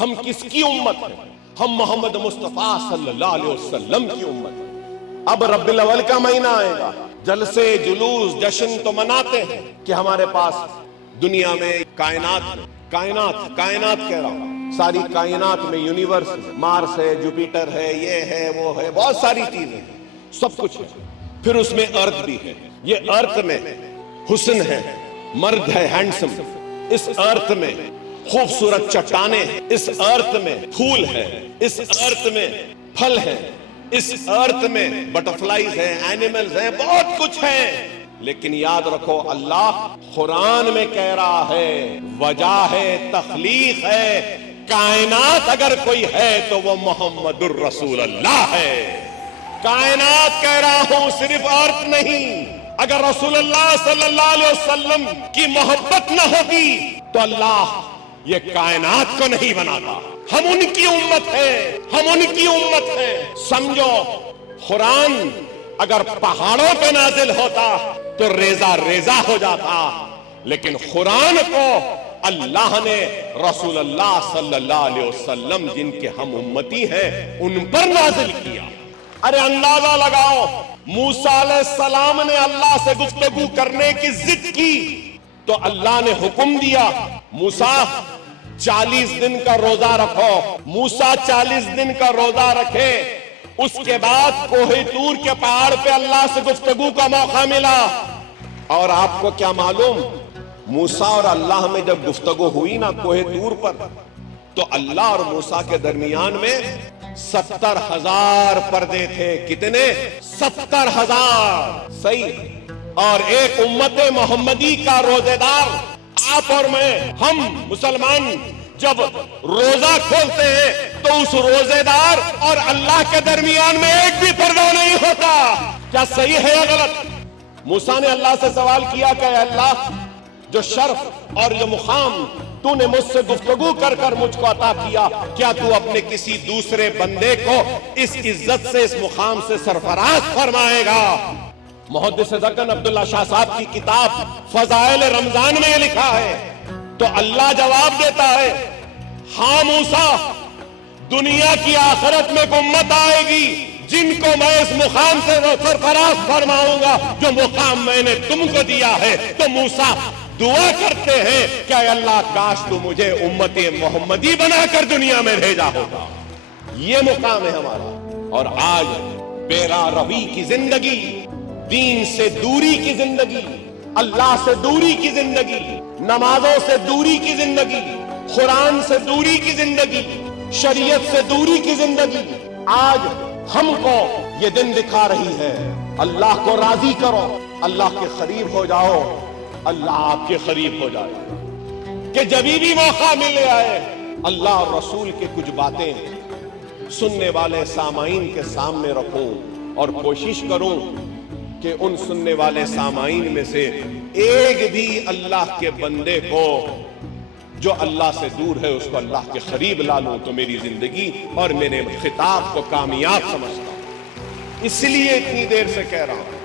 ہم کس کی امت ہیں؟ ہم محمد مصطفیٰ صلی اللہ علیہ وسلم کی امت ہیں۔ اب ربیع الاول کا مہینہ آئے گا، جلسے جلوس جشن تو مناتے ہیں کہ ہمارے پاس دنیا میں کائنات کہہ رہا ہوں، ساری کائنات میں یونیورس، مارس ہے، جوپیٹر ہے، یہ ہے وہ ہے، بہت ساری چیزیں، سب کچھ ہے۔ پھر اس میں ارتھ بھی ہے، یہ ارتھ میں حسن ہے، مرد ہے ہینڈسم، اس ارتھ میں خوبصورت چٹانیں ہیں، اس ارتھ میں پھول ہے، اس ارتھ میں پھل ہے، اس ارتھ میں بٹرفلائیز ہیں، اینیملز ہیں، بہت کچھ ہے۔ لیکن یاد رکھو اللہ قرآن میں کہہ رہا ہے وجہ ہے، تخلیق ہے، کائنات اگر کوئی ہے تو وہ محمد الرسول اللہ ہے۔ کائنات کہہ رہا ہوں، صرف ارتھ نہیں۔ اگر رسول اللہ صلی اللہ علیہ وسلم کی محبت نہ ہوتی تو اللہ یہ کائنات کو نہیں بناتا۔ ہم ان کی امت ہیں، ہم ان کی امت ہیں۔ سمجھو قرآن اگر پہاڑوں پہ نازل ہوتا تو ریزہ ریزہ ہو جاتا، لیکن قرآن کو اللہ نے رسول اللہ صلی اللہ علیہ وسلم جن کے ہم امتی ہیں ان پر نازل کیا۔ ارے اندازہ لگاؤ، موسیٰ علیہ السلام نے اللہ سے گفتگو کرنے کی ضد کی تو اللہ نے حکم دیا موسیٰ 40 دن کا روزہ رکھو۔ موسیٰ 40 دن کا روزہ رکھے، اس کے بعد کوہ طور کے پہاڑ پہ اللہ سے گفتگو کا موقع ملا۔ اور آپ کو کیا معلوم، موسیٰ اور اللہ میں جب گفتگو ہوئی نا کوہ طور پر، تو اللہ اور موسیٰ کے درمیان میں 70,000 پردے تھے۔ کتنے؟ 70,000۔ صحیح۔ اور ایک امت محمدی کا روزے دار آپ اور میں، ہم مسلمان جب روزہ کھولتے ہیں تو اس روزے دار اور اللہ کے درمیان میں ایک بھی پردہ نہیں ہوتا۔ کیا صحیح ہے یا غلط؟ موسیٰ نے اللہ سے سوال کیا کہ اے اللہ، جو شرف اور جو مقام تو نے مجھ سے گفتگو کر کر مجھ کو عطا کیا، کیا تو اپنے کسی دوسرے بندے کو اس عزت سے، اس مقام سے سرفراز فرمائے گا؟ محدث دکن عبداللہ شاہ صاحب کی کتاب فضائل رمضان میں یہ لکھا ہے، تو اللہ جواب دیتا ہے ہاں موسیٰ، دنیا کی آخرت میں امت آئے گی جن کو میں اس مقام سے سرفراز فرماؤں گا جو مقام میں نے تم کو دیا ہے۔ تو موسیٰ دعا کرتے ہیں کہ اے اللہ، کاش تو مجھے امت محمدی بنا کر دنیا میں بھیجا ہوگا۔ یہ مقام ہے ہمارا۔ اور آج بے راہ روی کی زندگی، دین سے دوری کی زندگی، اللہ سے دوری کی زندگی، نمازوں سے دوری کی زندگی، قرآن سے دوری کی زندگی، شریعت سے دوری کی زندگی آج ہم کو یہ دن دکھا رہی ہے۔ اللہ کو راضی کرو، اللہ کے قریب ہو جاؤ، اللہ آپ کے قریب ہو جائے۔ کہ جبھی بھی موقع ملے آئے اللہ اور رسول کے کچھ باتیں سننے والے سامعین کے سامنے رکھوں، اور کوشش کروں کہ ان سننے والے سامعین میں سے ایک بھی اللہ کے بندے کو جو اللہ سے دور ہے اس کو اللہ کے قریب لا لوں تو میری زندگی اور میرے خطاب کو کامیاب سمجھتا ہوں۔ اس لیے اتنی دیر سے کہہ رہا ہوں۔